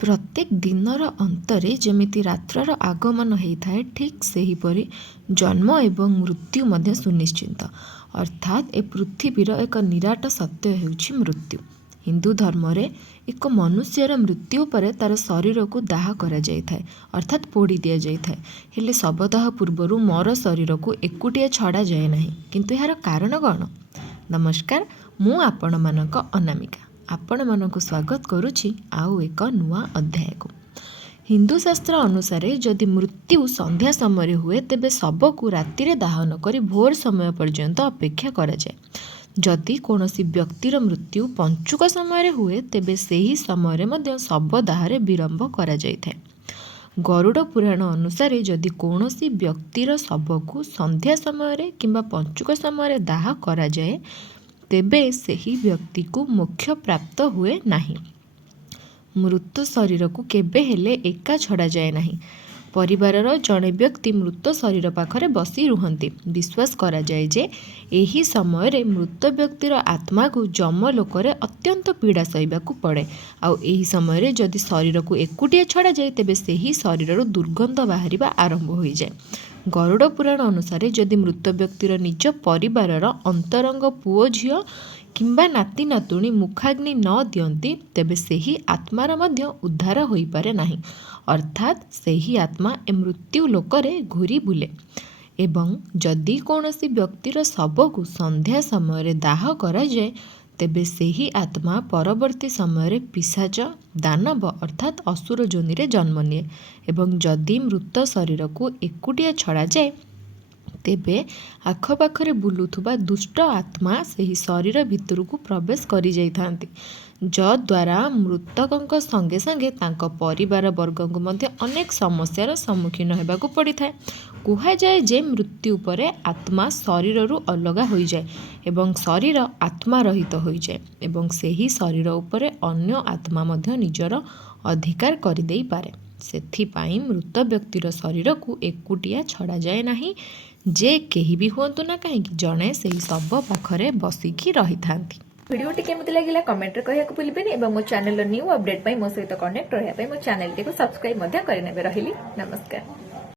प्रत्येक दिनर अंतरे जेमिति रात्रर आगमन होता है ठीक सेहीपरि जन्म एवं मृत्यु मध्य सुनिश्चित अर्थात ए पृथ्वीर एक निराट सत्य हेउछि मृत्यु। हिंदू धर्म रे एक मनुष्यर मृत्यु पर तार शरीर को दाह करा जायथाय अर्थात पोड़ी दिया जायथाय। हेले शवदाह पूर्वरु मोर शरीर को एकुटिया छड़ा जाए नहीं, किंतु यार कारण कौन? नमस्कार, मु आपण मानक अनामिका आपण मानक स्वागत करुछि आउ एक नुआ अध्याय को। हिंदू शास्त्र अनुसार जदि मृत्यु संध्या समय हुए तेबे शव को राति रे दाहन करी भोर समय पर्यंत अपेक्षा करा जाए। जदि कोनोसी व्यक्तिर मृत्यु पंचुक समय हुए तेबे सेही समय मध्य शव दाहरे विलंब करा जायथाय। गरुड़ पुराण अनुसार जदि कोनोसी व्यक्तिर शव को संध्या समय किंबा पंचुक समय दाह करा जाए तेबे सेही व्यक्ति को मोक्ष प्राप्त हुए नहीं। मृत शरीर को केबे हेले एका छड़ा जाए नहीं। परिवारर जड़े व्यक्ति मृत शरीर पाखरे बसी रुहंती। विश्वास करा जाए जे एही समय रे मृत व्यक्तिर आत्मा को जमलोक रे अत्यंत पीड़ा सहिबाकू पड़े। आउ एही समय रे जदि शरीर को एकुटिया छड़ा जाए तेबे सेही शरीर दुर्गंध बाहरिबा आरंभ होई जाए। गरुड़ पुराण अनुसार जदि मृत व्यक्तिर निज परिवारर अंतरंग पुओ झियो किंबा नाती नातुणी मुखाग्नि न दियंती तेबे सेही आत्मार मध्य उद्धार होई पारे नाही, अर्थात सेही आत्मा ए मृत्यु लोकरे घूरी बुले। एवं जदि कौनसी व्यक्तिर शव को संध्या समय दाह करा जाए तेबे सेही आत्मा परवर्ती समय पिशाच दानव अर्थात असुर जोनि रे जन्म निए। एवं जदि मृत शरीर को एकुटिया छड़ा जाए तेबे आखपाखरे बुलुथुबा दुष्ट आत्मा सेही शरीर भितर को प्रवेश करि जाइथांती, जद्वारा मृतकंक संगे संगे तांको परिवार वर्ग को मध्य अनेक समस्यार सम्मुखीन हेबाकू पड़िथाय। कुहा जाए जे मृत्यु परे आत्मा शरीररू अलगा होई जाए एवं शरीर आत्मा रहित होई जाए एवं सेही शरीर उपरे अन्य आत्मा मध्य निजर अधिकार करि देई पारे। सेथिपाई मृत व्यक्तिर शरीर को एकुटिया छड़ा जाए नहीं, जे केही भी हुअंतु ना कहीं जड़े से शव पाखरे बसिकी रही थांती। वीडियोटी केमती लागिला कमेंट रे कहिया को भूलिबेनी एवं मो चैनल न्यू अपडेट पई मो सहित कनेक्ट रहया पई मो चैनल टी को सब्सक्राइब मध्य करि नेबे। रहिली नमस्कार।